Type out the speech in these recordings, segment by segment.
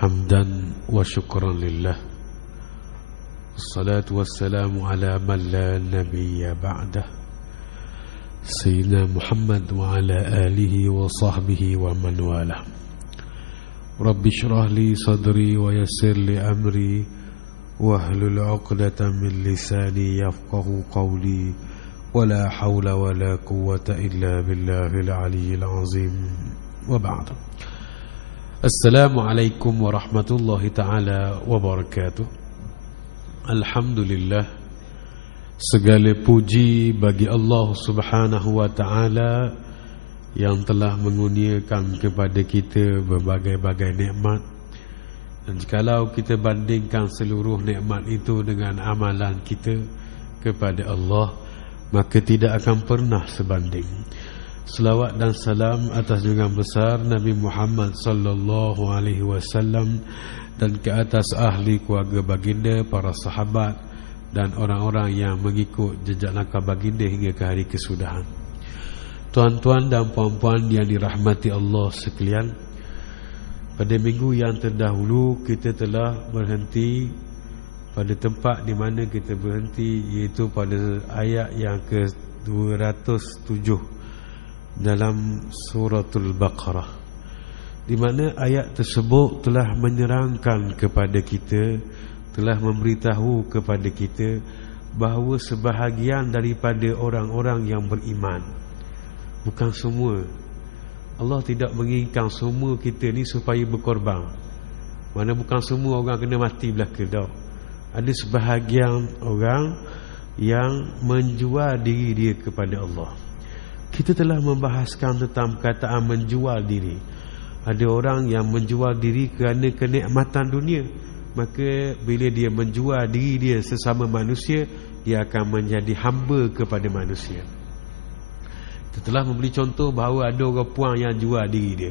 حمدا وشكرا لله الصلاة والسلام على من لا نبي بعده سيدنا محمد وعلى آله وصحبه ومن والاه رب اشرح لي صدري ويسر لي أمري واحلل عقدة من لساني يفقه قولي ولا حول ولا قوة إلا بالله العلي العظيم وبعد Assalamualaikum warahmatullahi ta'ala wabarakatuh. Alhamdulillah, segala puji bagi Allah subhanahu wa ta'ala yang telah mengurniakan kepada kita berbagai-bagai nikmat. Dan jikalau kita bandingkan seluruh nikmat itu dengan amalan kita kepada Allah, maka tidak akan pernah sebanding. Selawat dan salam atas junjungan besar Nabi Muhammad sallallahu alaihi wasallam dan ke atas ahli keluarga baginda, para sahabat dan orang-orang yang mengikut jejak langkah baginda hingga ke hari kesudahan. Tuan-tuan dan puan-puan yang dirahmati Allah sekalian, pada minggu yang terdahulu kita telah berhenti pada tempat di mana kita berhenti, iaitu pada ayat yang ke-207 dalam suratul Baqarah, di mana ayat tersebut telah menyerangkan kepada kita, telah memberitahu kepada kita bahawa sebahagian daripada orang-orang yang beriman, bukan semua, Allah tidak menginginkan semua kita ni supaya berkorban. Mana bukan semua orang kena mati belaka dah. Ada sebahagian orang yang menjual diri dia kepada Allah. Kita telah membahaskan tentang perkataan menjual diri. Ada orang yang menjual diri kerana kenikmatan dunia, maka bila dia menjual diri dia sesama manusia, dia akan menjadi hamba kepada manusia. Kita telah memberi contoh bahawa ada orang puan yang jual diri dia.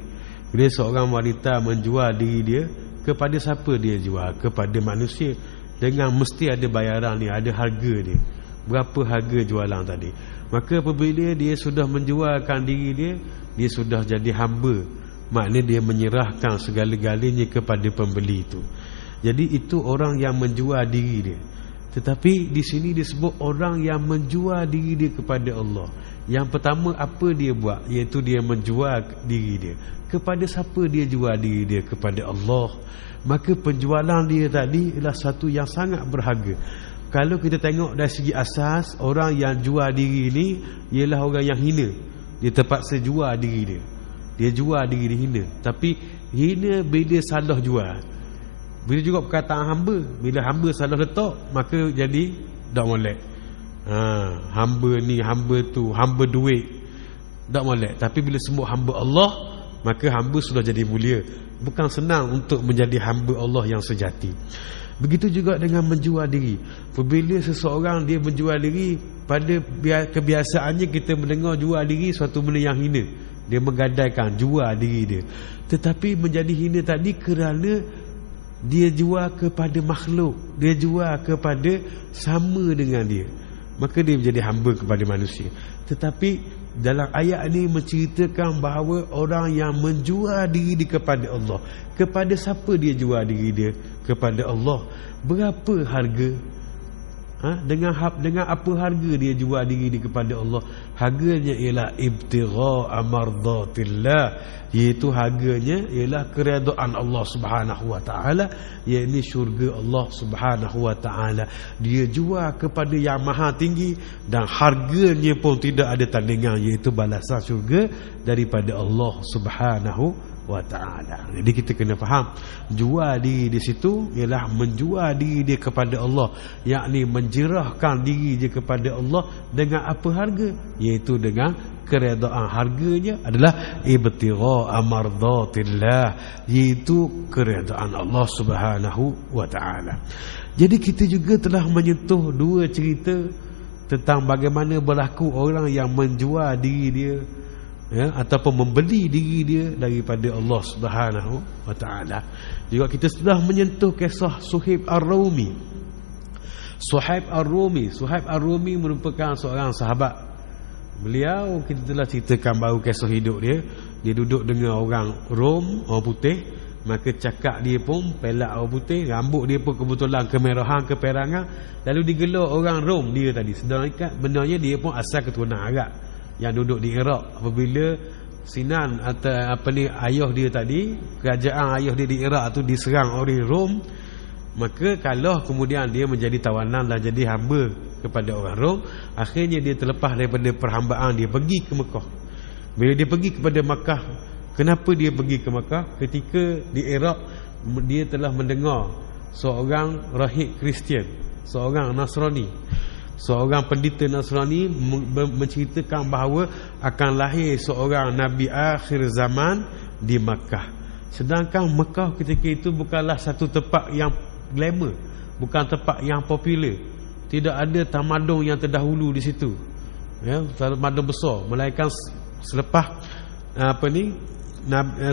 Bila seorang wanita menjual diri dia, kepada siapa dia jual? Kepada manusia. Dengan mesti ada bayaran dia, ada harga dia. Berapa harga jualan tadi? Maka apabila dia sudah menjualkan diri dia, dia sudah jadi hamba. Maknanya dia menyerahkan segala-galanya kepada pembeli itu. Jadi itu orang yang menjual diri dia. Tetapi di sini disebut orang yang menjual diri dia kepada Allah. Yang pertama apa dia buat? Iaitu dia menjual diri dia. Kepada siapa dia jual diri dia? Kepada Allah. Maka penjualan dia tadi adalah satu yang sangat berharga. Kalau kita tengok dari segi asas, orang yang jual diri ni ialah orang yang hina. Dia terpaksa jual diri dia. Dia jual diri dia hina. Tapi hina bila salah jual. Bila juga perkataan hamba, bila hamba salah letak, maka jadi tak molek. Hamba ni, hamba tu, hamba duit, tak molek. Tapi bila sebut hamba Allah, maka hamba sudah jadi mulia. Bukan senang untuk menjadi hamba Allah yang sejati. Begitu juga dengan menjual diri. Apabila seseorang dia menjual diri, pada kebiasaannya kita mendengar jual diri suatu benda yang hina. Dia menggadaikan jual diri dia. Tetapi menjadi hina tadi kerana dia jual kepada makhluk, dia jual kepada sama dengan dia, maka dia menjadi hamba kepada manusia. Tetapi dalam ayat ini menceritakan bahawa orang yang menjual diri kepada Allah, kepada siapa dia jual diri dia? Kepada Allah. Berapa harga? Dengan apa harga dia jual diri dia kepada Allah? Harganya ialah ibtigha mardatillah, iaitu harganya ialah keredaan Allah Subhanahu wa taala, iaitu syurga Allah Subhanahu wa taala. Dia jual kepada yang maha tinggi dan harganya pun tidak ada tandingan, iaitu balasan syurga daripada Allah Subhanahu wa ta'ala. Jadi kita kena faham, jual diri di situ ialah menjual diri dia kepada Allah, yakni menjerahkan diri dia kepada Allah dengan apa harga? Iaitu dengan keredaan. Harganya adalah ibtigha mardatillah, iaitu keredaan Allah Subhanahu wa ta'ala. Jadi kita juga telah menyentuh dua cerita tentang bagaimana berlaku orang yang menjual diri dia, ataupun membeli diri dia daripada Allah Subhanahu wa taala. Juga kita sudah menyentuh kisah Suhaib Ar-Rumi. Suhaib Ar-Rumi merupakan seorang sahabat. Beliau, kita telah ceritakan baru kisah hidup dia. Dia duduk dengan orang Rom, orang putih. Maka cakap dia pun pelak awal putih, rambut dia pun kebetulan kemerahan, keperangan. Lalu digelar orang Rom dia tadi. Sedangkan benarnya dia pun asal keturunan Arab yang duduk di Iraq. Apabila Sinan atau ayah dia tadi, kerajaan ayah dia di Iraq tu diserang oleh Rom, maka kalau kemudian dia menjadi tawanan dan jadi hamba kepada orang Rom, akhirnya dia terlepas daripada perhambaan, dia pergi ke Mekah. Bila dia pergi kepada Makkah, kenapa dia pergi ke Makkah? Ketika di Iraq dia telah mendengar seorang rahib Kristian, seorang Nasrani, seorang pendeta Nasrani menceritakan bahawa akan lahir seorang Nabi akhir zaman di Makkah. Sedangkan Makkah ketika itu bukanlah satu tempat yang glamour, bukan tempat yang popular. Tidak ada tamadun yang terdahulu di situ, ya, tamadun besar. Melainkan selepas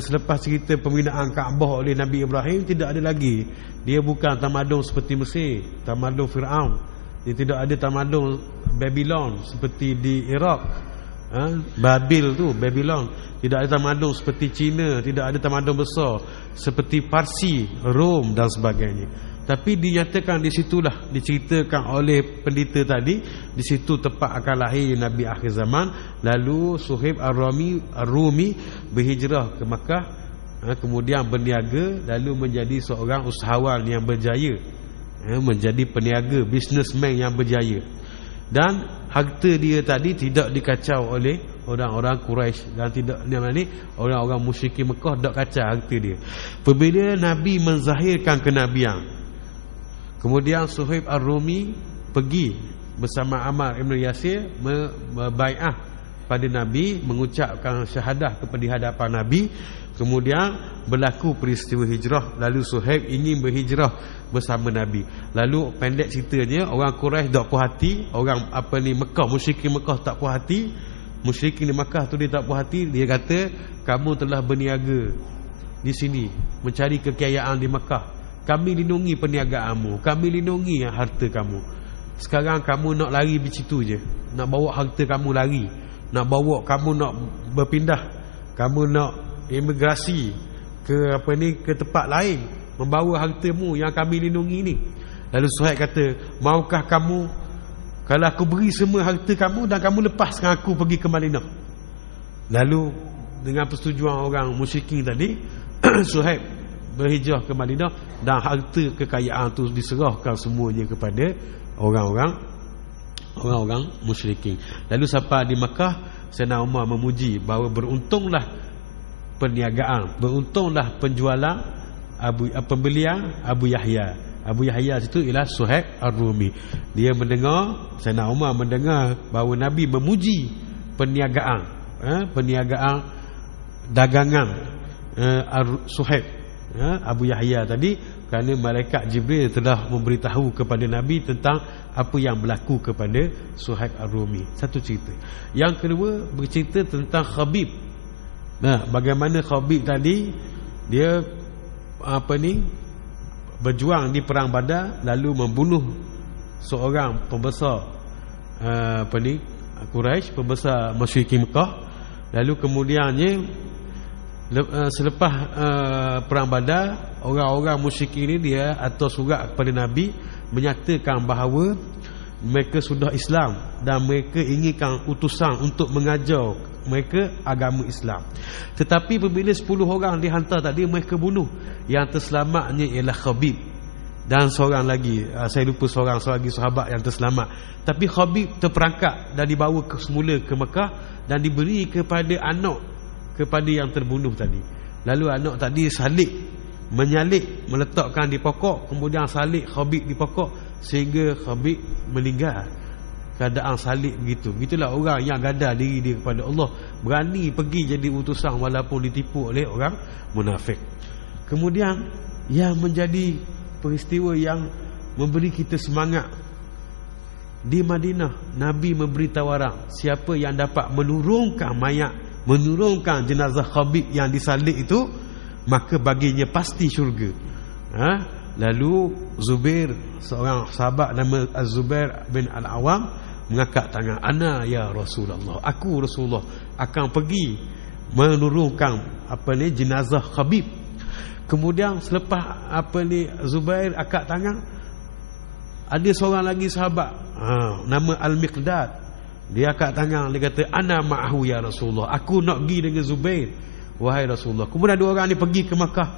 selepas cerita pembinaan Kaabah oleh Nabi Ibrahim, tidak ada lagi. Dia bukan tamadun seperti Mesir, tamadun Fir'aun. Dia tidak ada tamadun Babylon seperti di Iraq, Babil tu, Babylon. Tidak ada tamadun seperti China, tidak ada tamadun besar seperti Parsi, Rom dan sebagainya. Tapi dinyatakan di situlah, diceritakan oleh pendeta tadi, di situ tempat akan lahir Nabi akhir zaman. Lalu Suhaib Ar-Rumi berhijrah ke Makkah, kemudian berniaga, lalu menjadi seorang usahawan yang berjaya, menjadi peniaga, businessman yang berjaya. Dan harta dia tadi tidak dikacau oleh orang-orang Quraisy dan tidak orang-orang musyrikin Mekah tak kacau harta dia. Apabila Nabi menzahirkan kenabian, kemudian Suhaib Ar-Rumi pergi bersama Ammar Ibn Yasir membai'ah pada Nabi, mengucapkan syahadah kepada hadapan Nabi. Kemudian berlaku peristiwa hijrah. Lalu Suhaib ingin berhijrah bersama Nabi. Lalu pendek ceritanya, orang Quraisy tak puas hati, orang Mekah, musyrikin Mekah tak puas hati. Musyrikin di Mekah tu dia tak puas hati. Dia kata, kamu telah berniaga di sini mencari kekayaan di Mekah, kami lindungi perniagaanmu, kami lindungi harta kamu. Sekarang kamu nak lari di situ je, nak bawa harta kamu lari, nak bawa kamu nak berpindah, kamu nak imigrasi ke ke tempat lain, membawa hartamu yang kami lindungi ni. Lalu Suhaib kata, maukah kamu kalau aku beri semua harta kamu dan kamu lepaskan aku pergi ke Madinah? Lalu dengan persetujuan orang musyrikin tadi, Suhaib berhijrah ke Madinah dan harta kekayaan tu diserahkan semuanya kepada orang-orang musyrikin. Lalu sampai di Makkah, Sayyidina Umar memuji bahawa beruntunglah perniagaan, beruntunglah penjualan pembelian Abu Yahya. Abu Yahya itu ialah Suhaib Ar-Rumi. Dia mendengar, Sayyidina Umar mendengar bahawa Nabi memuji perniagaan, perniagaan dagangan Suhaib Abu Yahya tadi, kerana malaikat Jibril telah memberitahu kepada Nabi tentang apa yang berlaku kepada Suhaib Ar-Rumi. Satu cerita. Yang kedua bercerita tentang Khabib. Bagaimana Khabib tadi dia berjuang di perang Badar, lalu membunuh seorang pembesar Quraisy, pembesar musyrikin Mekah. Lalu kemudiannya selepas perang Badar, orang-orang musyrik ini dia atur surat kepada Nabi menyatakan bahawa mereka sudah Islam dan mereka inginkan utusan untuk mengajar mereka agama Islam. Tetapi apabila 10 orang dihantar tadi, mereka bunuh. Yang terselamatnya ialah Khabib dan seorang lagi, saya lupa seorang lagi sahabat yang terselamat. Tapi Khabib terperangkap dan dibawa semula ke Mekah dan diberi kepada anak kepada yang terbunuh tadi. Lalu anak tadi menyalik, meletakkan di pokok, kemudian salik Khabib di pokok sehingga Khabib meninggal. Keadaan salik begitu. Begitulah orang yang gadar diri dia kepada Allah, berani pergi jadi utusan walaupun ditipu oleh orang munafik. Kemudian yang menjadi peristiwa yang memberi kita semangat, di Madinah Nabi memberi tawaran, siapa yang dapat menurunkan mayat, menurunkan jenazah Khabib yang disalik itu, maka baginya pasti syurga. Lalu Zubair, seorang sahabat nama Az-Zubair bin Al-Awam, mengangkat tangan, ana ya Rasulullah, aku Rasulullah akan pergi menurunkan jenazah Khabib. Kemudian selepas Zubair akad tangan, ada seorang lagi sahabat, nama Al-Miqdad. Dia akad tangan, dia kata, ana ma'ahu ya Rasulullah, aku nak pergi dengan Zubair, wahai Rasulullah. Kemudian dua orang ni pergi ke Makkah.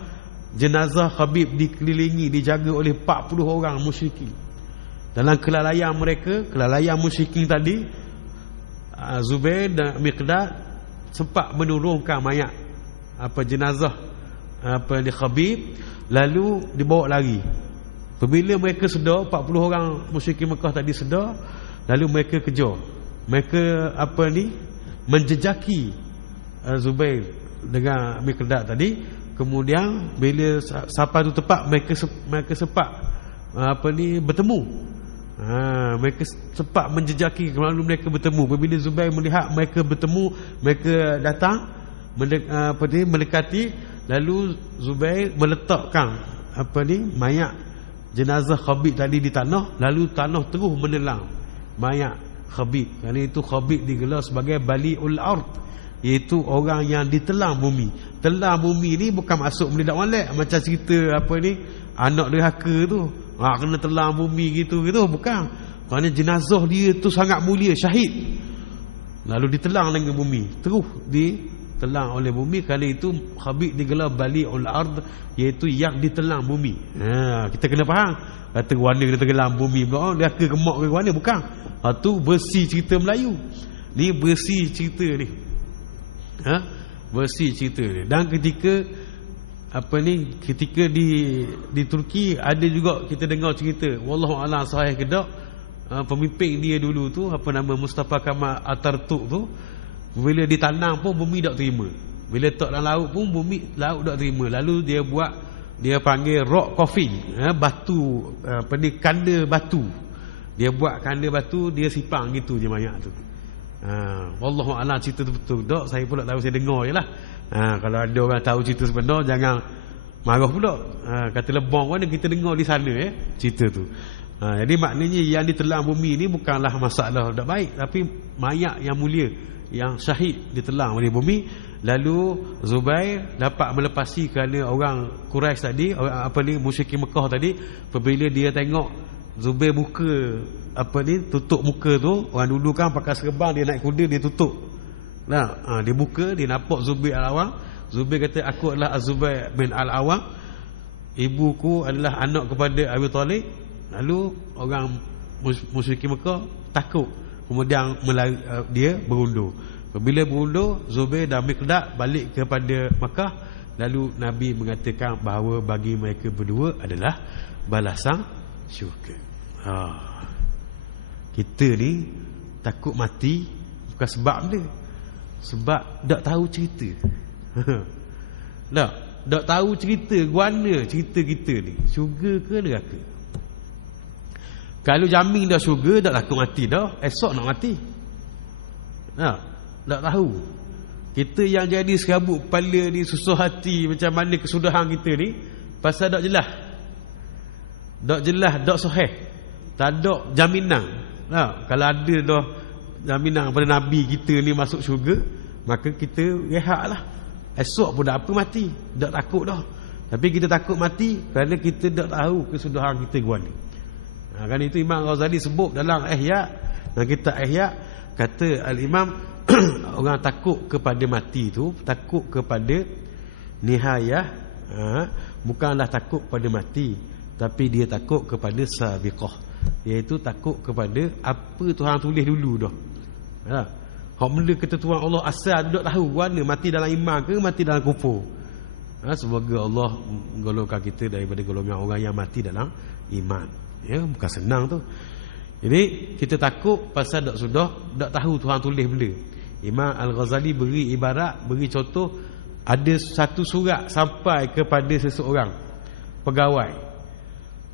Jenazah Khabib dikelilingi, dijaga oleh 40 orang musyrikin. Dalam kelalaian mereka, kelalaian musyrikin tadi, Zubair dan Miqdad sempat menurunkan mayat jenazah Khabib, lalu dibawa lari. Apabila mereka sedar, 40 orang musyrikin Mekah tadi sedar, lalu mereka kejar. Mereka menjejaki Zubair dengan Miqdad tadi. Kemudian bila sampai tu tepat, mereka sempat bertemu. Mereka sempat menjejaki, lalu mereka bertemu. Bila Zubair melihat mereka bertemu, mereka datang mendekati, lalu Zubair meletakkan mayat jenazah Khabib tadi di tanah, lalu tanah terus menelan mayat Khabib. Kerana itu Khabib digelar sebagai Bali'ul Ard, iaitu orang yang ditelan bumi. Telan bumi ni bukan masuk melidak molek macam cerita anak derhaka tu, kena telan bumi gitu bukan. Kerana jenazah dia tu sangat mulia, syahid, lalu ditelan dengan bumi, terus ditelan oleh bumi. Kerana itu Khabib digelar Bali'ul Ard, iaitu yang ditelan bumi. Kita kena faham. Kata warna kena tenggelam bumi pula, derhaka kemak ke warna, bukan. Tu versi cerita Melayu. Ni versi cerita ni. Versi cerita ni. Dan ketika ketika di Turki ada juga kita dengar cerita, wallahu a'lam sahih ke tak, pemimpin dia dulu tu Mustafa Kamal Atatürk tu, bila ditanam pun bumi tak terima, bila letak dalam laut pun laut tak terima. Lalu dia panggil rock coffin, batu kanda batu. Dia buat kanda batu, dia sipang gitu je mayat tu. Wallahu a'lam cerita tu betul tak, saya pula tahu, saya dengar je lah. Kalau ada orang tahu cerita sebenar, jangan marah pula. Kata lebong mana kita dengar di sana cerita tu. Jadi maknanya yang ditelan bumi ni bukanlah masalah tak baik, tapi mayat yang mulia, yang syahid ditelan oleh bumi. Lalu Zubair dapat melepasi kerana orang Quraisy tadi, musyrikin Mekah tadi, apabila dia tengok Zubair buka tutup muka tu. Orang dulu kan pakai serban, dia naik kuda dia tutup. Dia buka, dia nampak Zubair Al-Awwam. Zubair kata, aku adalah Az-Zubair bin Al-Awwam, ibuku adalah anak kepada Abi Talib. Lalu orang musyrikin Mekah takut, kemudian dia berundur. Apabila berundur, Zubair dan Miqdad balik kepada Makkah. Lalu Nabi mengatakan bahawa bagi mereka berdua adalah balasan syurga. Kita ni takut mati bukan sebab dia, sebab tak tahu cerita. Tak tahu cerita, guana cerita kita ni, syurga ke neraka. Kalau jamin dah syurga, tak takut mati dah, esok nak mati. Tak tahu. Kita yang jadi serabut kepala ni, susah hati macam mana kesudahan kita ni, pasal tak jelas. Tak jelas, tak sahih, tak ada jaminan. Kalau ada dah jaminan pada Nabi kita ni masuk syurga, maka kita rehatlah. Esok pun tak apa mati, tak takut dah. Tapi kita takut mati kerana kita tak tahu kesudahan kita guana. Kan itu Imam Ghazali sebut dalam Ihya. Dan kita Ihya kata Al-Imam, orang takut kepada mati tu, takut kepada nihayah, bukanlah takut pada mati, tapi dia takut kepada sabiqah, iaitu takut kepada apa Tuhan tulis dulu dah. Hak mula ketentuan Allah asal tak tahu mana, mati dalam iman ke mati dalam kufur. Semoga Allah menggolongkan kita daripada golongan orang yang mati dalam iman. Bukan senang tu. Jadi kita takut pasal tak tahu Tuhan tulis benda. Imam Al-Ghazali beri ibarat, beri contoh, ada satu surat sampai kepada seseorang pegawai,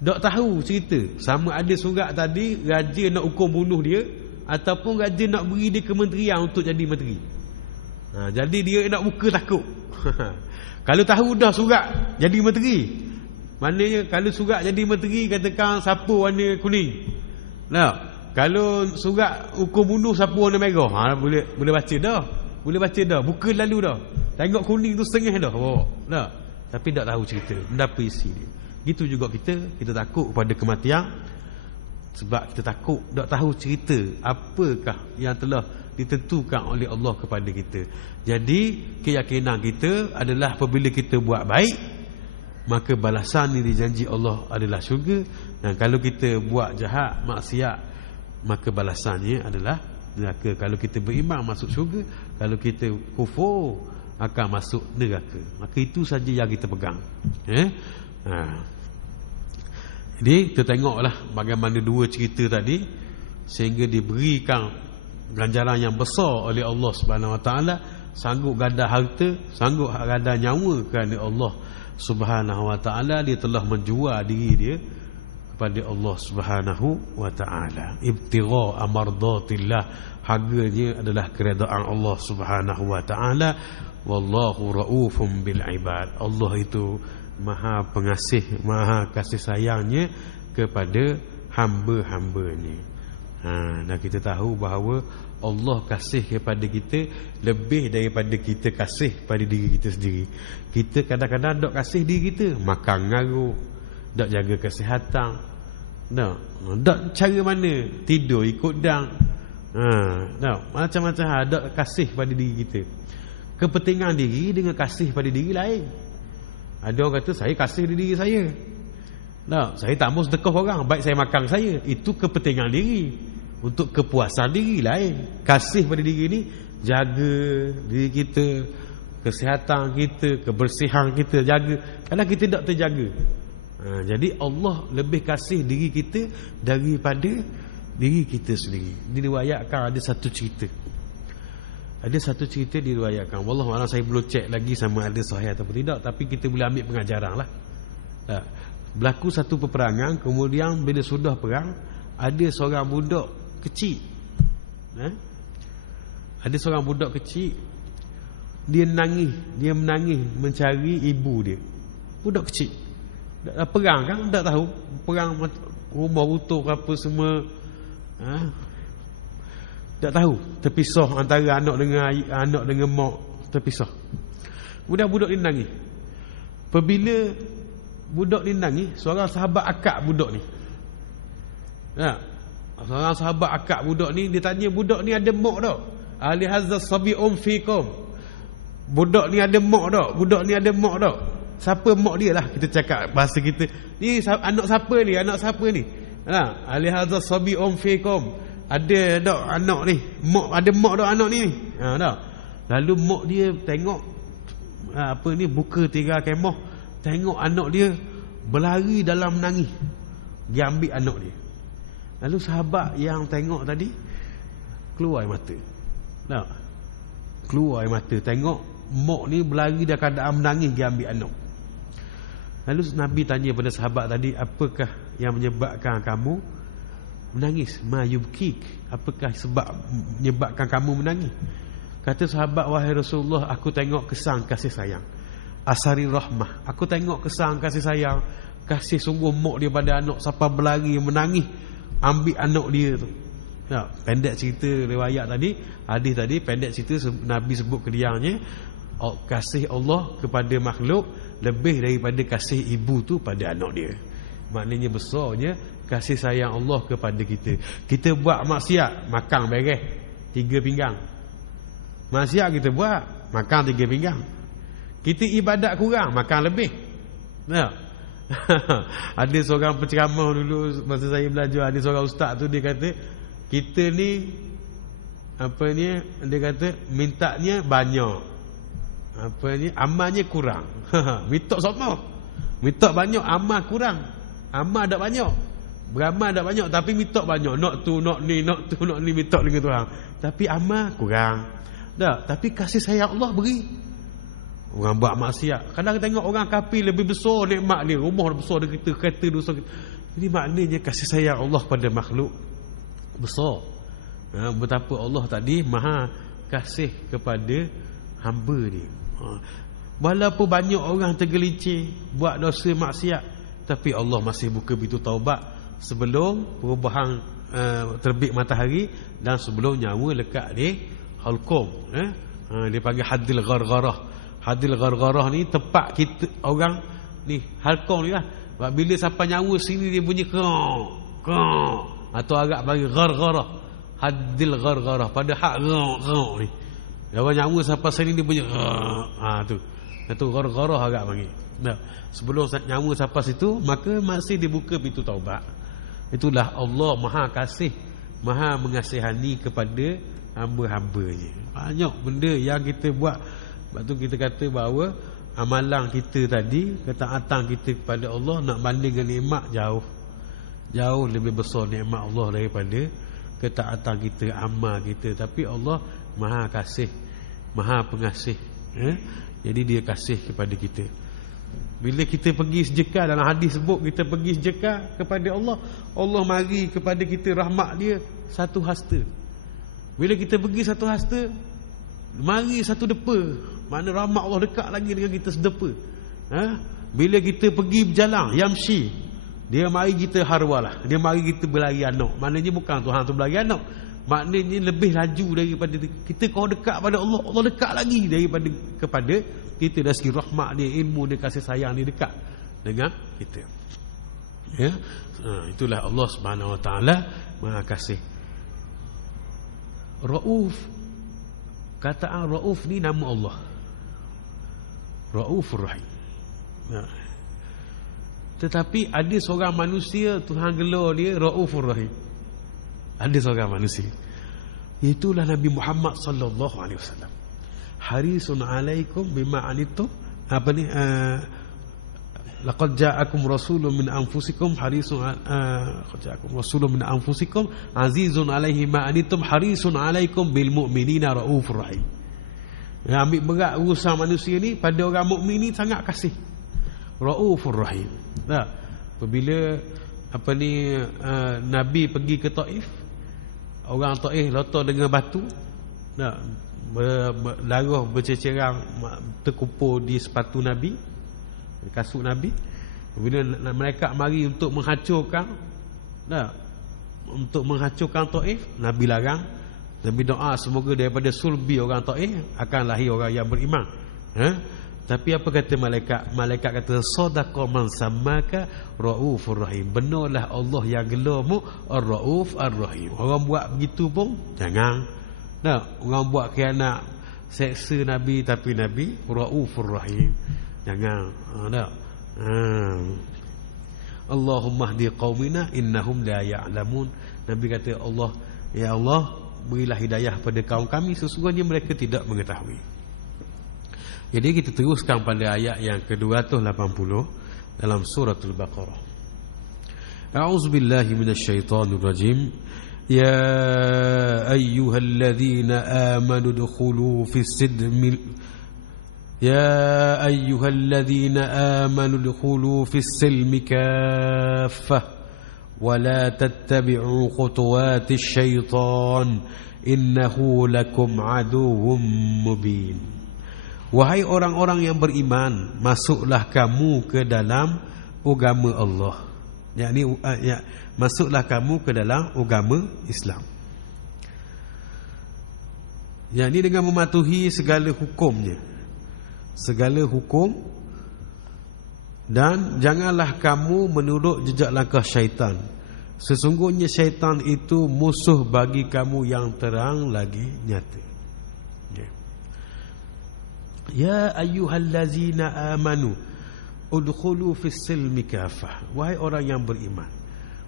tak tahu cerita, sama ada surat tadi raja nak hukum bunuh dia ataupun raja nak beri dia kementerian untuk jadi menteri. Jadi dia nak buka takut. Kalau tahu dah surat jadi menteri, maknanya kalau surat jadi menteri, katakan sapu warna kuning. Kalau surat hukum bunuh sapu warna merah, boleh baca dah. Boleh baca dah, buka lalu dah. Tengok kuning tu setengah dah. tapi tak tahu cerita, apa isi dia. Gitu juga kita takut pada kematian sebab kita takut tak tahu cerita apakah yang telah ditentukan oleh Allah kepada kita. Jadi keyakinan kita adalah apabila kita buat baik, maka balasan yang dijanji Allah adalah syurga, dan kalau kita buat jahat, maksiat, maka balasannya adalah neraka. Kalau kita beriman masuk syurga, kalau kita kufur akan masuk neraka. Maka itu saja yang kita pegang. Jadi kita tengoklah bagaimana dua cerita tadi sehingga diberikan ganjaran yang besar oleh Allah Subhanahu Wa Taala, sanggup gadah harta, sanggup gadah nyawa kerana Allah Subhanahu Wa Taala. Dia telah menjual diri dia kepada Allah Subhanahu Wa Taala. Ibtigha amardatillah, harganya adalah keredaan Allah Subhanahu Wa Taala. Wallahu raufum bil ibad. Allah itu Maha pengasih, Maha kasih sayangnya kepada hamba-hambanya. Dan kita tahu bahawa Allah kasih kepada kita lebih daripada kita kasih pada diri kita sendiri. Kita kadang-kadang tak kasih diri kita, makan ngaruk, tak jaga kesihatan, tak cara mana tidur ikut dang, macam-macam hal tak kasih pada diri kita. Kepentingan diri dengan kasih pada diri lain. Ada orang kata saya kasih diri saya, saya tak mau sedekah orang, baik saya makan saya. Itu kepentingan diri, untuk kepuasan diri lain. Kasih pada diri ni jaga diri kita, kesihatan kita, kebersihan kita jaga. Kadang kita tak terjaga. Jadi Allah lebih kasih diri kita daripada diri kita sendiri. Diriwayatkan ada satu cerita. Ada satu cerita diriwayatkan. Wallahualam, saya belum cek lagi sama ada sahih atau tidak, tapi kita boleh ambil pengajaran lah. Berlaku satu peperangan, kemudian bila sudah perang, ada seorang budak kecil. Ada seorang budak kecil, dia menangis mencari ibu dia. Budak kecil. Perang kan, tak tahu. Perang rumah runtuh apa semua. Tak tahu, terpisah antara anak dengan mak, terpisah. Kemudian budak ni nangis. Apabila budak ni nangis, seorang sahabat akak budak ni. Seorang sahabat akak budak ni, dia tanya budak ni ada mak tak? Ali hazza sabi'um fikum. Budak ni ada mak tak? Budak ni ada mak tak? Siapa mak dia lah, kita cakap bahasa kita. Ni anak siapa ni? Anak siapa ni? Ali hazza sabi'um fikum. Ada tak anak ni? Mak ada mak tak anak ni? Tak. Lalu mak dia tengok buka tirai kemah, tengok anak dia berlari dalam nangis. Dia ambil anak dia. Lalu sahabat yang tengok tadi keluar air mata. Tak. Keluar air mata tengok mak ni berlari dalam keadaan menangis, dia ambil anak. Lalu Nabi tanya pada sahabat tadi, apakah yang menyebabkan kamu menangis? Ma yubkik, apakah sebab menyebabkan kamu menangis? Kata sahabat, wahai Rasulullah, aku tengok kesan kasih sayang, asari rahmah. Aku tengok kesan kasih sayang, kasih sungguh mak dia pada anak, sampai berlari menangis ambil anak dia tu. Pendek cerita riwayat tadi, hadis tadi pendek cerita, Nabi sebut kediannya, kasih Allah kepada makhluk lebih daripada kasih ibu tu pada anak dia. Maknanya besarnya kasih sayang Allah kepada kita. Kita buat maksiat, makan beres 3 pinggang. Maksiat kita buat, makan 3 pinggang. Kita ibadat kurang, makan lebih. Ada seorang penceramah dulu masa saya belajar, ada seorang ustaz tu, dia kata kita ni dia kata mintanya banyak, amalnya kurang. Minta sama, minta banyak, amal kurang. Amal tak banyak, beramal tak banyak, tapi minta banyak. Nak tu, nak ni, minta dengan Tuhan. Tapi amal kurang. Tak, tapi kasih sayang Allah beri. Orang buat maksiat, kadang tengok orang kafir lebih besar nikmat dia, rumah besar dia, kereta dosa. Ini maknanya kasih sayang Allah pada makhluk besar. Betapa Allah tadi maha kasih kepada hamba dia. Walaupun banyak orang tergelincir buat dosa maksiat, tapi Allah masih buka pintu taubat sebelum perubahan terbit matahari dan sebelum nyawa lekat di halqum. Dia panggil haddil ghargharah. Hadil Ghargharah ni tempat kita orang ni halqah ni lah. Bila sampai nyawa sini dia bunyi kok atau agak bagi Ghargharah. Hadil Ghargharah pada hak ni. Orang nyawa sampai sini dia bunyi tu. Itu Ghargharah agak bagi. Nah, sebelum nyawa sampai situ maka masih dibuka pintu taubat. Itulah Allah Maha Kasih, Maha mengasihani kepada hamba-hambanya. Banyak benda yang kita buat. Sebab tu kita kata bahawa amalan kita tadi, ketaatan kita kepada Allah nak banding dengan nikmat jauh lebih besar nikmat Allah daripada ketaatan kita, amal kita. Tapi Allah Maha Kasih, Maha Pengasih. Jadi dia kasih kepada kita. Bila kita pergi sedekah, dalam hadis sebut kita pergi sedekah kepada Allah, Allah mari kepada kita rahmat dia satu hasta. Bila kita pergi satu hasta, mari satu depa. Mana rahmat Allah dekat lagi dengan kita sedepa. Bila kita pergi berjalan, yamshi, dia mari kita harwalah, dia mari kita berlari anak. Maknanya bukan Tuhan tu berlari anak, maknanya lebih laju daripada kita. Kau dekat pada Allah, Allah dekat lagi daripada kepada kita. Dari segi rahmat dia, ilmu dia, kasih sayang dia dekat dengan kita. Itulah Allah Subhanahu Wa Taala Maha Kasih. Rauf, kataan Rauf ni nama Allah, Raufur Rahim. Tetapi ada seorang manusia Tuhan gelar dia Raufur Rahim. Ada seorang manusia, itulah Nabi Muhammad sallallahu alaihi wasallam. Harisun alaikum bima anitum, apa ni, laqad ja'akum rasulun min anfusikum harisun ja'akum rasulun min anfusikum azizun alaihi ma anitum harisun alaikum bil mu'minina raufur rahim. Ambil berat urusan manusia ni, pada orang mukmin ni sangat kasih, raufur rahim. Apabila Nabi pergi ke Taif, orang Taif lotor dengan batu, darah bercecerang terkumpul di sepatu Nabi, kasut Nabi. Bila mereka mari untuk menghancurkan Taif, Nabi larang. Nabi doa semoga daripada sulbi orang Taif akan lahir orang yang beriman. Tapi apa kata malaikat? Malaikat kata sadaqa man sammaka raufur rahim. Benarlah Allah yang gelarmu ar-rauf ar-rahim. Orang buat begitu pun jangan. Orang buat khianat, seksa Nabi, tapi Nabi raufur rahim. Jangan. Allahumma hdi qaumina innahum la ya'lamun. Nabi kata Allah, ya Allah, berilah hidayah pada kaum kami, sesungguhnya mereka tidak mengetahui. Jadi kita teruskan pada ayat yang ke-280 dalam suratul Baqarah. A'udzubillahi minasyaitonir rajim. Ya ayyuhalladzina amanu udkhulu fis-silmi يا أيها الذين آمنوا ادخلوا في السلم كافة ولا تتبعوا خطوات الشيطان إنه لكم عدو مبين. Wahai orang-orang yang beriman, masuklah kamu ke dalam agama Allah, masuklah kamu ke dalam agama Islam, yakni dengan mematuhi segala hukumnya, segala hukum, dan janganlah kamu menurut jejak langkah syaitan. Sesungguhnya syaitan itu musuh bagi kamu yang terang lagi nyata. Ya ayyuhallazina amanu udkhulu fis-silmi kafah. Wahai orang yang beriman,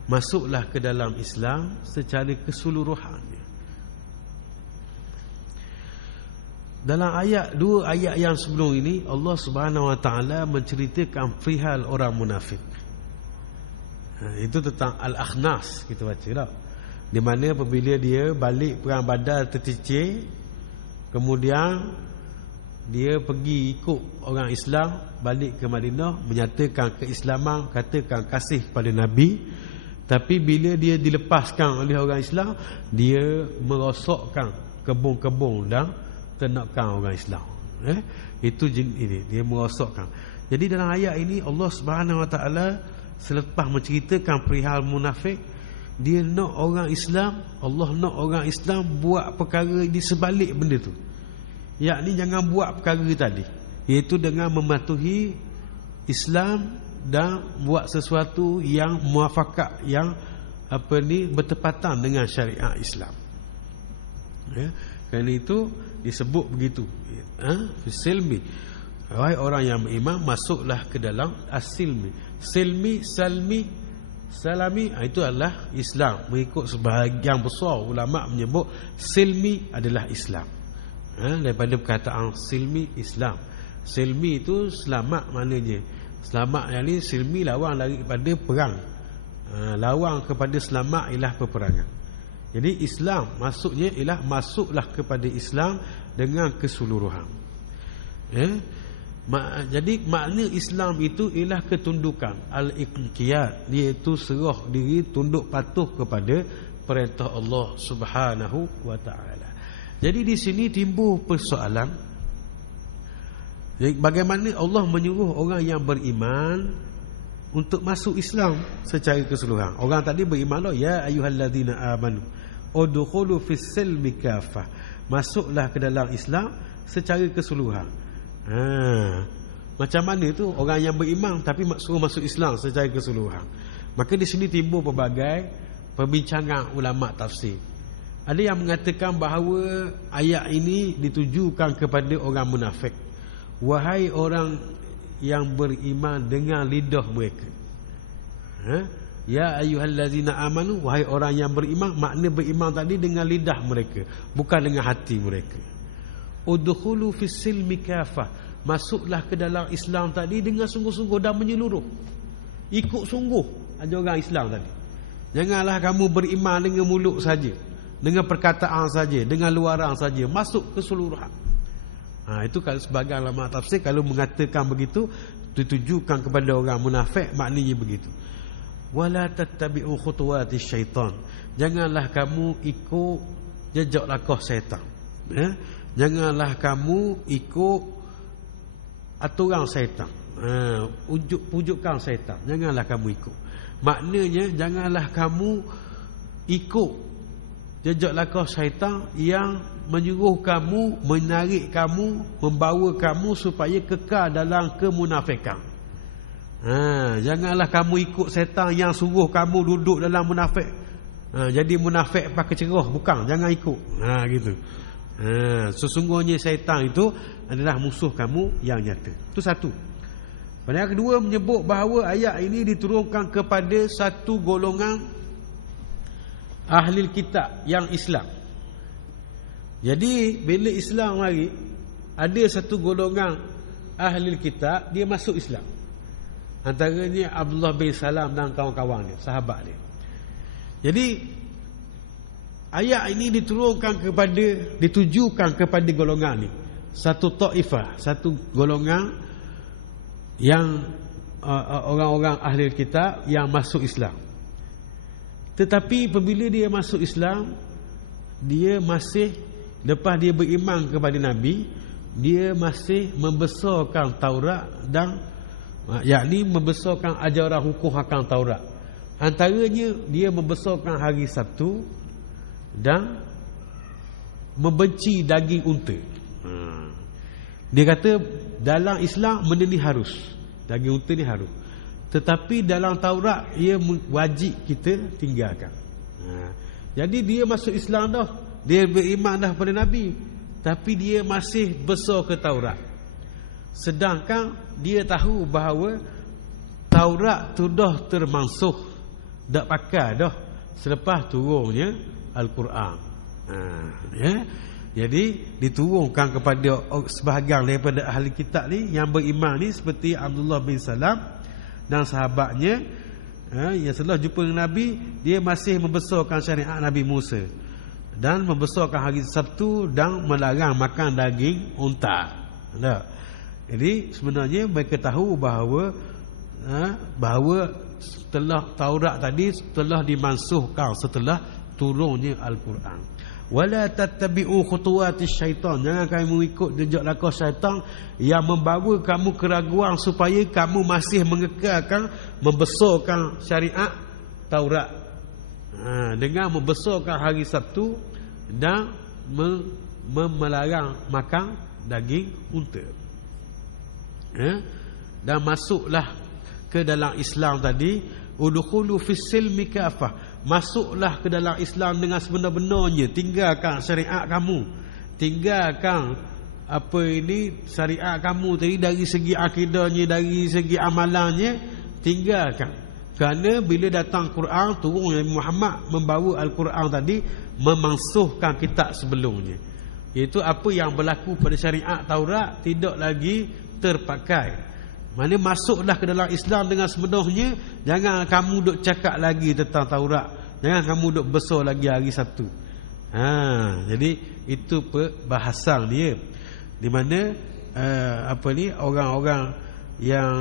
masuklah ke dalam Islam secara keseluruhan. Dalam dua ayat yang sebelum ini, Allah Subhanahu Wa Taala menceritakan perihal orang munafik. Itu tentang Al-Akhnas kita baca tak? Di mana apabila dia balik perang Badar tercicir, kemudian dia pergi ikut orang Islam, balik ke Madinah, menyatakan keislaman, katakan kasih pada Nabi. Tapi bila dia dilepaskan oleh orang Islam, dia merosakkan kebun-kebun dan ternakan orang Islam. Itu ini, dia merosakkan. Jadi dalam ayat ini Allah Subhanahu Wa Taala selepas menceritakan perihal munafik, dia nak orang Islam, Allah nak orang Islam buat perkara di sebalik benda tu. Yakni jangan buat perkara tadi. iaitu dengan mematuhi Islam dan buat sesuatu yang muafakat, yang bertepatan dengan syariat Islam. Kerana itu disebut begitu. Silmi, wahai orang yang beriman, masuklah ke dalam as-silmi. Silmi, salmi, salami, itu adalah Islam. Mengikut sebahagian besar ulama menyebut silmi adalah Islam. Daripada perkataan silmi, Islam. Silmi itu selamat maknanya. Selamat yang ni, silmi lawan daripada perang. Lawan kepada selamat ialah peperangan. Jadi Islam maksudnya ialah masuklah kepada Islam dengan keseluruhan. Jadi makna Islam itu ialah ketundukan, al-inqiyad, iaitu serah diri, tunduk patuh kepada perintah Allah Subhanahu wa taala. Jadi di sini timbul persoalan, bagaimana Allah menyuruh orang yang beriman untuk masuk Islam secara keseluruhan. Orang tadi beriman, ya ayyuhallazina amanu udkhulu fis-silmi kafah, masuklah ke dalam Islam secara keseluruhan. Macam mana tu orang yang beriman tapi suruh masuk Islam secara keseluruhan? Maka di sini timbul pelbagai perbincangan ulama tafsir. Ada yang mengatakan bahawa ayat ini ditujukan kepada orang munafik. Wahai orang yang beriman dengan lidah mereka. Ya ayyuhallazina amanu, wahai orang yang beriman. Makna beriman tadi dengan lidah mereka, bukan dengan hati mereka. Udkhulu fis-silmi kafah, masuklah ke dalam Islam tadi dengan sungguh-sungguh dan menyeluruh. Ikut sungguh ajaran Islam tadi. Janganlah kamu beriman dengan mulut saja, dengan perkataan saja, dengan luaran saja, masuk keseluruhan. Itu kalau sebagian ulama tafsir kalau mengatakan begitu ditujukan kepada orang munafik, maknanya begitu. Wala tattabi'u khutuwati syaitan, janganlah kamu ikut jejak langkah syaitan. Janganlah kamu ikut aturan syaitan, pujukan syaitan, janganlah kamu ikut. Maknanya janganlah kamu ikut jejak langkah syaitan yang menyuruh kamu, menarik kamu, membawa kamu supaya kekal dalam kemunafikan. Janganlah kamu ikut syaitan yang suruh kamu duduk dalam munafik. Jadi munafik pakai cerah, bukan, jangan ikut. Gitu. Sesungguhnya syaitan itu adalah musuh kamu yang nyata. Itu satu. Pada yang kedua menyebut bahawa ayat ini diturunkan kepada satu golongan ahli kitab yang Islam. Jadi bila Islam mari, ada satu golongan ahli kitab dia masuk Islam. Antaranya Abdullah bin Salam dan kawan-kawan dia, sahabat dia. Jadi ayat ini ditujukan kepada golongan ni, satu taifah, satu golongan yang orang-orang ahli kitab yang masuk Islam. Tetapi apabila dia masuk Islam, dia masih, lepas dia beriman kepada Nabi, dia masih membesarkan Taurat dan yakni membesarkan ajaran hukum akan Taurat. Antaranya dia membesarkan hari Sabtu dan membenci daging unta. Dia kata dalam Islam benda ni harus, daging unta ni harus. Tetapi dalam Taurat ia wajib kita tinggalkan. Jadi dia masuk Islam dah, dia beriman dah pada Nabi, tapi dia masih besar ke Taurat. Sedangkan dia tahu bahawa Taurat tu dah termansuh, dah pakai dah selepas turunnya Al-Quran. Jadi diturunkan kepada sebahagian daripada ahli kitab ni yang beriman ni, seperti Abdullah bin Salam dan sahabatnya, yang setelah jumpa dengan Nabi, dia masih membesarkan syariat Nabi Musa dan membesarkan hari Sabtu dan melarang makan daging unta. Jadi sebenarnya mereka tahu bahawa setelah Taurat tadi telah dimansuhkan setelah turunnya Al-Quran. Wala tattabi'u khutuwatis syaitan, jangan kamu ikut jejak langkah syaitan yang membawa kamu keraguan supaya kamu masih mengekalkan, membesarkan syariat Taurat dengan membesarkan hari Sabtu dan melarang makan daging unta. Dan masuklah ke dalam Islam tadi, udkhulu fis silmi kafah, masuklah ke dalam Islam dengan sebenar-benarnya. Tinggalkan syariat kamu, tinggalkan apa ini syariat kamu tadi, dari segi akidahnya, dari segi amalannya, tinggalkan. Kerana bila datang Quran, turun Nabi Muhammad membawa Al-Quran tadi, memansuhkan kitab sebelumnya, iaitu apa yang berlaku pada syariat Taurat tidak lagi terpakai. Mana masuklah ke dalam Islam dengan sebenarnya. Jangan kamu duk cakap lagi tentang Taurat, jangan kamu duk besar lagi hari Sabtu. Jadi itu bahasan dia, di mana orang-orang yang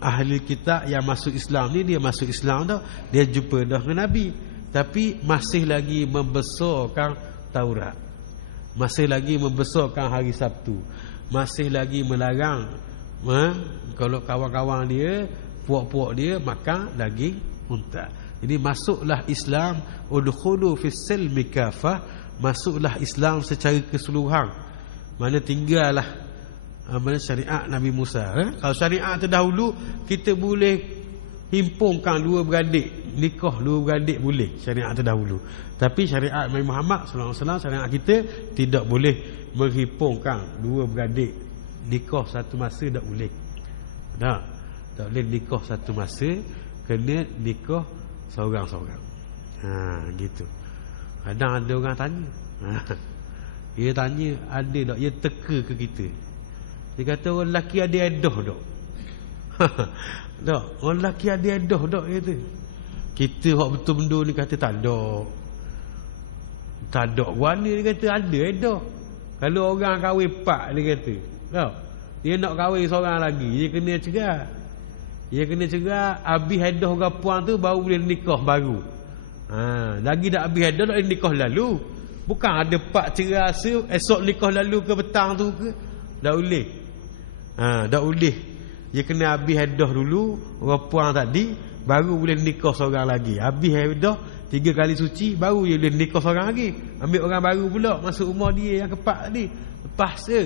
ahli kitab yang masuk Islam ni, dia masuk Islam dah, dia jumpa dah dengan Nabi, tapi masih lagi membesarkan Taurat, masih lagi membesarkan hari Sabtu, masih lagi melarang kalau kawan-kawan dia, puak-puak dia makan daging unta. Jadi masuklah Islam, udkhulu fis silmi kafah, masuklah Islam secara keseluruhan. Mana tinggallah mana syariat Nabi Musa. Kalau syariat terdahulu, kita boleh himpunkan dua beradik, nikah dua beradik boleh, syariat terdahulu. Tapi syariat Nabi Muhammad SAW, syariat kita tidak boleh menghimpunkan dua beradik nikah satu masa, tak boleh. Tak boleh nikah satu masa, kena nikah seorang-seorang. Gitu. Kadang ada orang tanya, dia tanya ada tak, dia teka ke kita. Dia kata orang lelaki ada edah tak? Tak, orang lelaki ada edah tak, dia kata. Kita hak betul benda ni kata tak ada. Tak ada warna, dia kata ada edah. Kalau orang kahwin pak, dia kata, tak, dia nak kahwin seorang lagi, dia kena cegah. Dia kena cegah, habis edah orang puan tu baru boleh nikah baru. Lagi dah habis edah, tak boleh nikah lalu. Bukan ada pak cerai esok nikah lalu ke petang tu ke. Tak boleh. Tak boleh. Dia kena habis edah dulu, orang puan tadi, baru boleh nikah seorang lagi. Habis edah 3 kali suci, baru dia boleh nikah seorang lagi. Ambil orang baru pula masuk rumah dia yang kepak tadi. Lepas je.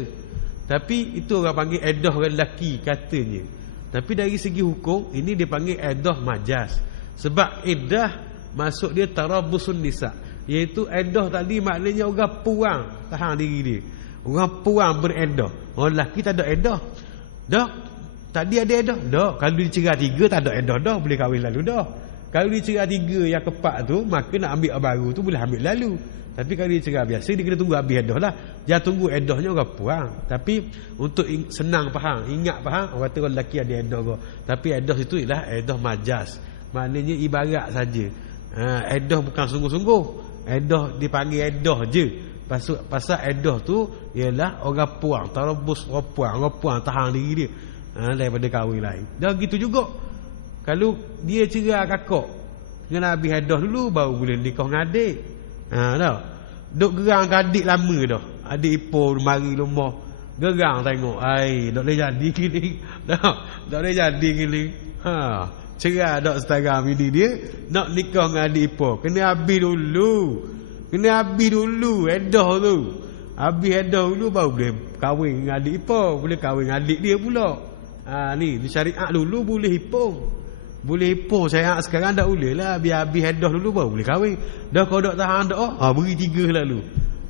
Tapi itu orang panggil edah orang lelaki katanya. Tapi dari segi hukum, ini dia panggil edah majas. Sebab edah masuk dia tarabusun nisa, iaitu edah tadi maknanya orang puang tahan diri dia. Orang puang beredah. Orang lelaki tak ada edah. Dah, tadi ada edah. Dah, kalau dicerai 3 tak ada edah dah, boleh kahwin lalu dah. Kalau dicerai 3 yang kepak tu, maka nak ambil orang baru tu boleh ambil lalu. Tapi kalau dicerai biasa, dia kena tunggu habis edah lah. Jangan tunggu edahnya orang puang. Tapi untuk senang faham, ingat faham, orang kata orang lelaki ada edah ke. Tapi edah itu ialah edah majas. Maknanya ibarat saja. Edah bukan sungguh-sungguh. Edah dipanggil edah je. Pasal edah tu ialah orang puang, tarabus orang puang tahan diri dia daripada kahwin lain. Dan gitu juga kalau dia cerai kakak, kena habis edah dulu baru boleh nikah dengan adik. Dah duk gerang ke adik lama dah, adik ipar mari rumah gerang tengok, tak boleh jadi gini. Tak boleh jadi gini. Cerai dak setara bini dia, nak nikah dengan adik ipar, kena habis dulu. Kena habis dulu edah tu. Habis edah dulu baru boleh kahwin dengan adik ipar, boleh kahwin dengan adik dia pula. Ni syariat dulu boleh hipung. Boleh hipung, syariat sekarang tak boleh lah. Biar habis edah dulu baru boleh kahwin. Dah kau tak tahan dak, beri 3 lalu.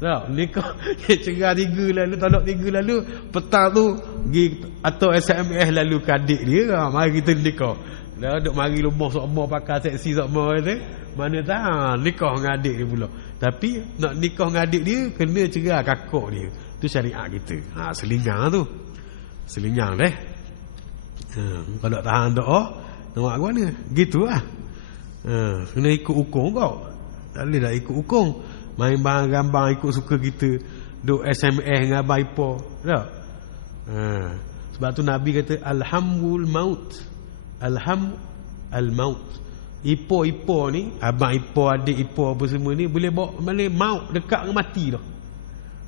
Tak, nikah cerai 3 lalu, talak 3 lalu, petang tu pergi atau SMS lalu ke adik dia, mari kita nikah. Dah duk mari rumah sokmo pakai seksi sokmo kata. Mana tahu nikah dengan adik dia pula. Tapi nak nikah dengan adik dia, kena cerai kakak dia. Itu syariat kita. Selingang tu. Selingang deh. Kalau tak tahan doa, nak buat mana? Gitu lah. Kena ikut hukum kau. Tak boleh tak ikut hukum. Main gambar ikut suka kita. Duk SMS dengan abang ipar. Tak? Sebab tu Nabi kata alhamul maut. Alham al-maut. Ipar-ipar ni, abang ipar, adik ipar apa semua ni boleh bawa mana maut dekat dengan mati dah.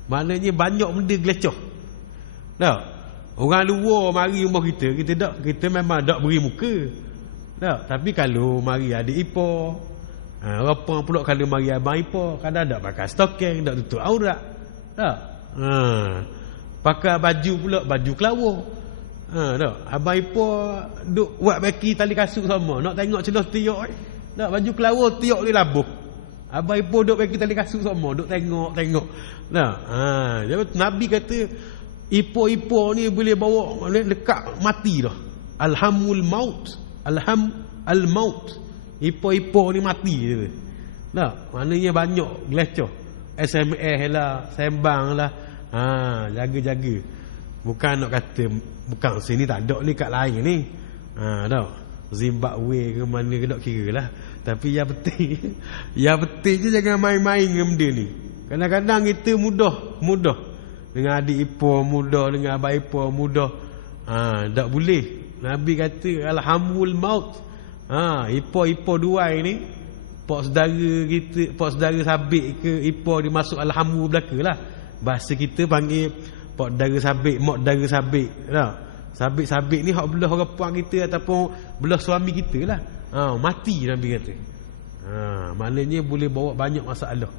Maknanya banyak benda gelecah. Tak? Orang luar mari rumah kita, kita memang tak beri muka. Tak? Tapi kalau mari adik ipar, orang pula kalau mari abang ipar, kadang tak pakai stokeng, tak tutup aurat. Tak? Pakai baju pula, baju kelawar. Tak. Abang ipar duk buat baki tali kasut sama. Nak tengok celah tiok. Tak, baju kelawar tiok ni labuh. Abang ipar duk baki tali kasut sama. Duk tengok. Tak. Nabi kata, ipar-ipar ni boleh bawa dekat mati dah. Alhamul maut. Al-maut. Ipar-ipar ni mati je. Tak. Maknanya banyak gelecah. SMS lah, sembang lah. Jaga-jaga. Bukan nak kata bukan sini tak ada ni kat lain ni. Tak. Zimbabwe ke mana ke tak kira lah. Tapi yang penting je jangan main-main dengan benda ni. Kadang-kadang kita mudah dengan adik ipar mudah, dengan abang ipar mudah. Tak boleh. Nabi kata alhamul maut. Ipar-ipar duai ni, pak saudara sabik ke ipar dia masuk alhamul belakalah. Bahasa kita panggil pak dara sabik, mak dara sabik. Tak? Sabik-sabik ni hak belah orang puan kita ataupun belah suami kita lah. Mati Nabi kata. Maknanya boleh bawa banyak masalah.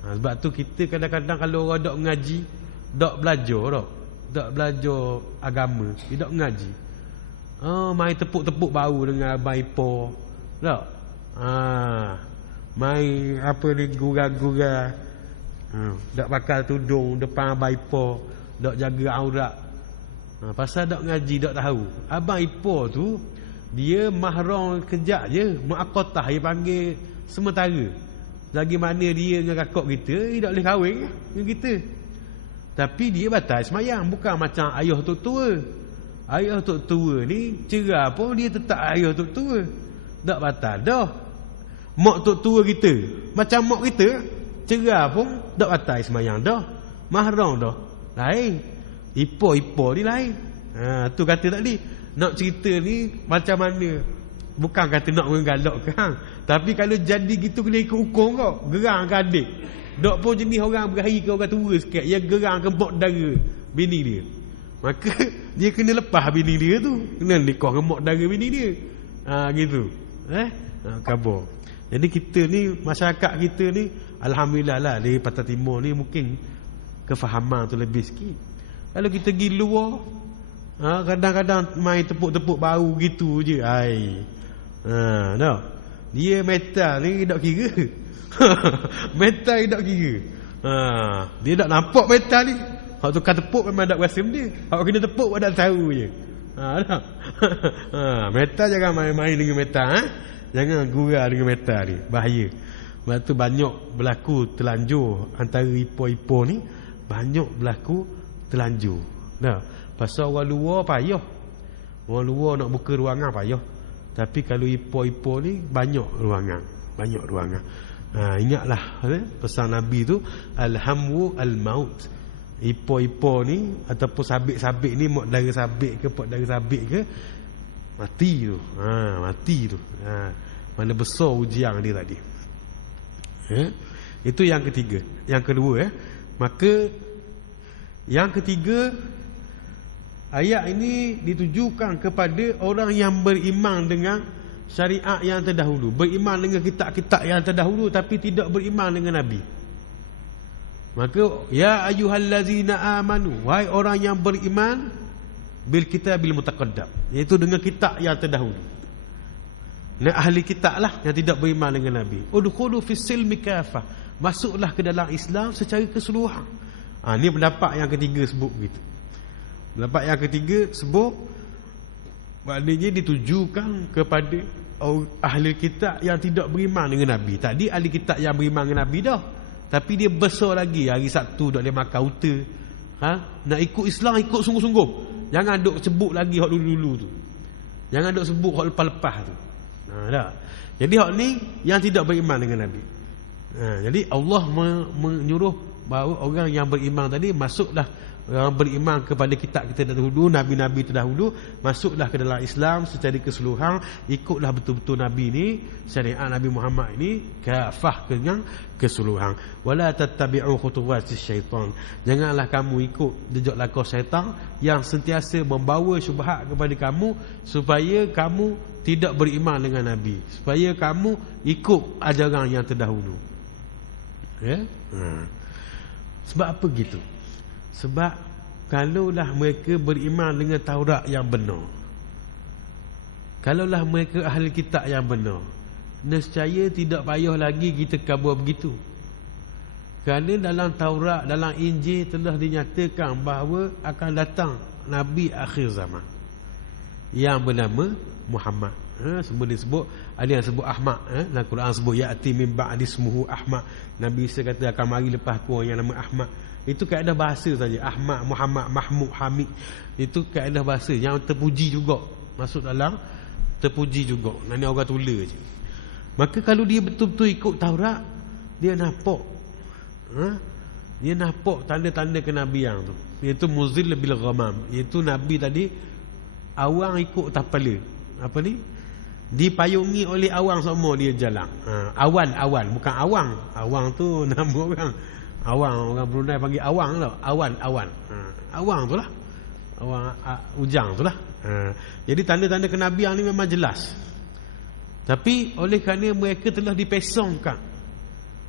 Sebab tu kita kadang-kadang kalau orang tak mengaji, tak belajar agama, tidak mengaji. Main tepuk-tepuk bau dengan abang ipar. Tak? Main apa ni gurau-gurau. Tak pakai tudung depan abang ipar, tak jaga aurat. Pasal tak ngaji, tak tahu. Abang ipar tu dia mahram kejap je, muaqattah dia panggil sementara. Lagi mana dia dengan kakak kita, dia tak boleh kahwin dengan kita. Tapi dia batal semayang, bukan macam ayah tok tua. Ayah tok tua ni cerah pun dia tetap ayah tok tua. Tak batal dah. Mak tok tua kita, macam mak kita, cerah pun tak batal semayang dah. Mahram dah. Lain. Ipar-ipar ni lain. Tu kata tadi, nak cerita ni macam mana. Bukan kata nak menggalak ke hang. Tapi kalau jadi gitu kena ikut hukum kau. Gerang ke adik. Dok pun jenis orang berakhir ke orang tua sikit. Yang gerang ke mak dara bini dia. Maka dia kena lepas bini dia tu. Kena nikah ke mak dara bini dia. Gitu. Khabar. Jadi kita ni, masyarakat kita ni, alhamdulillah lah di Pantai Timur ni mungkin kefahaman tu lebih sikit. Kalau kita pergi luar, kadang-kadang main tepuk-tepuk bau gitu je. Tak. Dia metal ni tak kira. Metal ni tak kira. Dia tak nampak metal ni. Hak tukar tepuk memang tak berasa benda. Hak kena tepuk pun tak tahu je. Tak. Metal jangan main-main dengan metal. Jangan gurau dengan metal ni. Bahaya. Sebab tu banyak berlaku terlanjur antara ipar-ipar ni. Banyak berlaku terlanjur. Nah, pasal orang luar payah. Orang luar nak buka ruangan payah. Tapi kalau ipar-ipar ni banyak ruangan. Ingatlah pesan Nabi tu, alhamu al-maut. Ipar-ipar ni ataupun sabik-sabik ni, mak dara sabik ke pak dara sabik ke, mati tu. Mati tu. Mana besar ujian dia tadi. Itu yang ketiga. Yang kedua, maka yang ketiga, ayat ini ditujukan kepada orang yang beriman dengan syariat yang terdahulu, beriman dengan kitab-kitab yang terdahulu tapi tidak beriman dengan Nabi. Maka ya ayyuhallazina amanu, wahai orang yang beriman bil kitabil mutaqaddam, iaitu dengan kitab yang terdahulu. Nah, ahli kitab lah yang tidak beriman dengan Nabi. Udkhulu fis silmi kafah, masuklah ke dalam Islam secara keseluruhan. Ini pendapat yang ketiga sebut begitu. Pendapat yang ketiga sebut maknanya ditujukan kepada ahli kitab yang tidak beriman dengan Nabi. Tadi ahli kitab yang beriman dengan Nabi dah, tapi dia besar lagi. Hari Sabtu tak boleh makan unta. Nak ikut Islam, ikut sungguh-sungguh. Jangan duk sebut lagi hak dulu-dulu tu. Jangan duk sebut hak lepas-lepas tu. Tak. Jadi hak ni yang tidak beriman dengan Nabi. Jadi Allah menyuruh bahawa orang yang beriman tadi masuklah, orang beriman kepada kitab kita terdahulu, nabi-nabi terdahulu, masuklah ke dalam Islam secara keseluruhan, ikutlah betul-betul Nabi ni, syariat Nabi Muhammad ini kafah dengan keseluruhan. Wala tattabi'u khutuwatis syaitan, janganlah kamu ikut jejak langkah syaitan yang sentiasa membawa syubhat kepada kamu supaya kamu tidak beriman dengan Nabi, supaya kamu ikut ajaran yang terdahulu. Sebab apa gitu? Sebab kalaulah mereka beriman dengan Taurat yang benar, kalaulah mereka ahli kitab yang benar, nescaya tidak payah lagi kita kabur begitu. Kerana dalam Taurat, dalam Injil telah dinyatakan bahawa akan datang Nabi akhir zaman yang bernama Muhammad. Semua disebut, ada yang sebut Ahmad. Dalam Quran sebut ya'ti min ba'di ismuhu Ahmad. Nabi Isa kata akan mari lepas aku yang nama Ahmad. Itu kaedah bahasa saja. Ahmad, Muhammad, Mahmud, Hamid. Itu kaedah bahasa yang terpuji juga. Masuk dalam terpuji juga. Nanti orang tulis je. Maka kalau dia betul-betul ikut Taurat, dia nampak dia nampak tanda-tanda kenabian tu, iaitu muzil bil ghamam, iaitu Nabi tadi awang ikut tapala. Apa ni? Dipayungi oleh awang semua dia jalan. Awan bukan awang. Awang tu nama orang. Orang Brunei panggil awang tau. Awan. Awang tu lah. Awang ujang tu lah. Jadi tanda-tanda kenabian ni memang jelas. Tapi oleh kerana mereka telah dipesongkan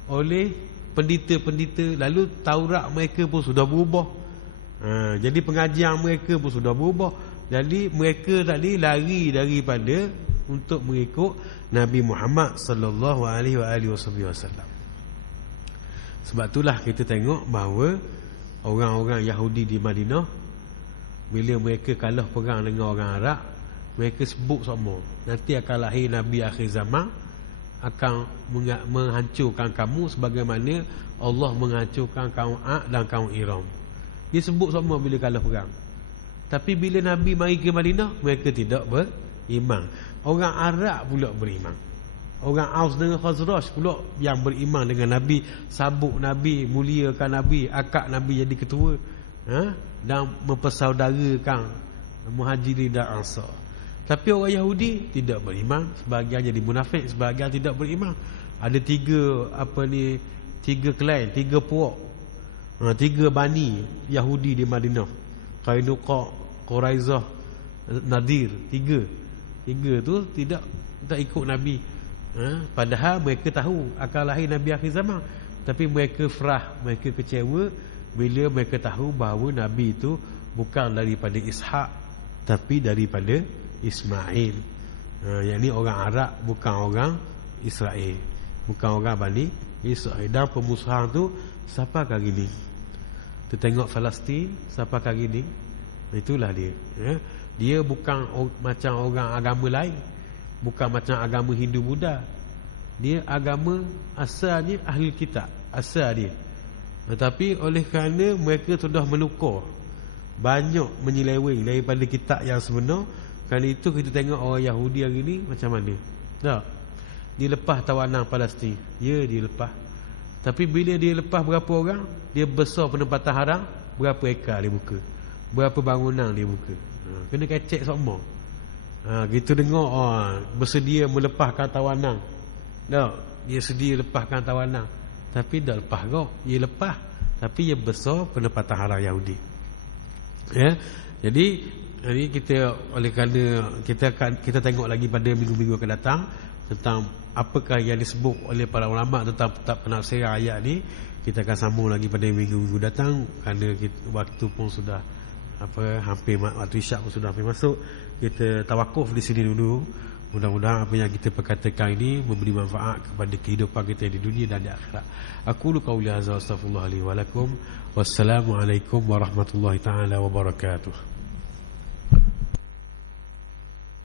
oleh pendeta-pendeta, lalu Taurat mereka pun sudah berubah. Jadi pengajian mereka pun sudah berubah. Jadi mereka tadi lari daripada untuk mengikut Nabi Muhammad sallallahu alaihi wasallam. Sebab itulah kita tengok bahawa orang-orang Yahudi di Madinah, bila mereka kalah perang dengan orang Arab, mereka sebut semua, nanti akan lahir Nabi akhir zaman, akan menghancurkan kamu sebagaimana Allah menghancurkan kaum Ad dan kaum Iram. Dia sebut semua bila kalah perang. Tapi bila Nabi mari ke Madinah, mereka tidak beriman. Orang Arab pula beriman. Orang Aus dengan Khazraj pula yang beriman dengan Nabi, sabuk Nabi, muliakan Nabi, akad Nabi jadi ketua, dan mempersaudarakan Muhajirin dan Ansar. Tapi orang Yahudi tidak beriman, sebahagian jadi munafik, sebahagian tidak beriman. Ada tiga klan, tiga puak, tiga bani Yahudi di Madinah. Qainuqa, Quraizah, Nadir, tiga tu tidak ikut Nabi. Padahal mereka tahu akan lahir Nabi akhir zaman, tapi mereka frah, mereka kecewa bila mereka tahu bahawa Nabi itu bukan daripada Ishak, tapi daripada Ismail. Yang ni orang Arab, bukan orang Israel, bukan orang Bani Israel. Dan pemusuhan tu sampai kali ni. Kita tengok Palestin sampai kali ni, itulah dia. Dia bukan macam orang agama lain, bukan macam agama Hindu Buddha. Dia agama asalnya ahli kitab, asal dia. Tetapi oleh kerana mereka sudah melukar, banyak menyeleweng daripada kitab yang sebenar, kerana itu kita tengok orang Yahudi hari ni macam mana. Tak? Dia lepas tawanan Palestin. Ya, dia lepas. Tapi bila dia lepas berapa orang, dia besar penempatan haram, berapa ekar dia buka, berapa bangunan dia buka. Kena kecek semua. Kita dengar bersedia melepaskan tawanan. Tak? Dia sedia lepaskan tawanan, tapi dah lepas kau. Dia lepas, tapi dia besar penempatan haram Yahudi. Ya. Jadi kita, oleh kerana kita tengok lagi pada minggu-minggu akan datang tentang apakah yang disebut oleh para ulama tentang penafsiran ayat ni. Kita akan sambung lagi pada minggu-minggu datang, kerana waktu pun sudah hampir waktu isyak pun sudah hampir masuk. Kita tawakuf di sini dulu. Mudah-mudahan apa yang kita perkatakan ini memberi manfaat kepada kehidupan kita di dunia dan di akhirat. Aku qauli hadza wa astaghfirullah li wa lakum. Wassalamualaikum warahmatullahi taala wabarakatuh.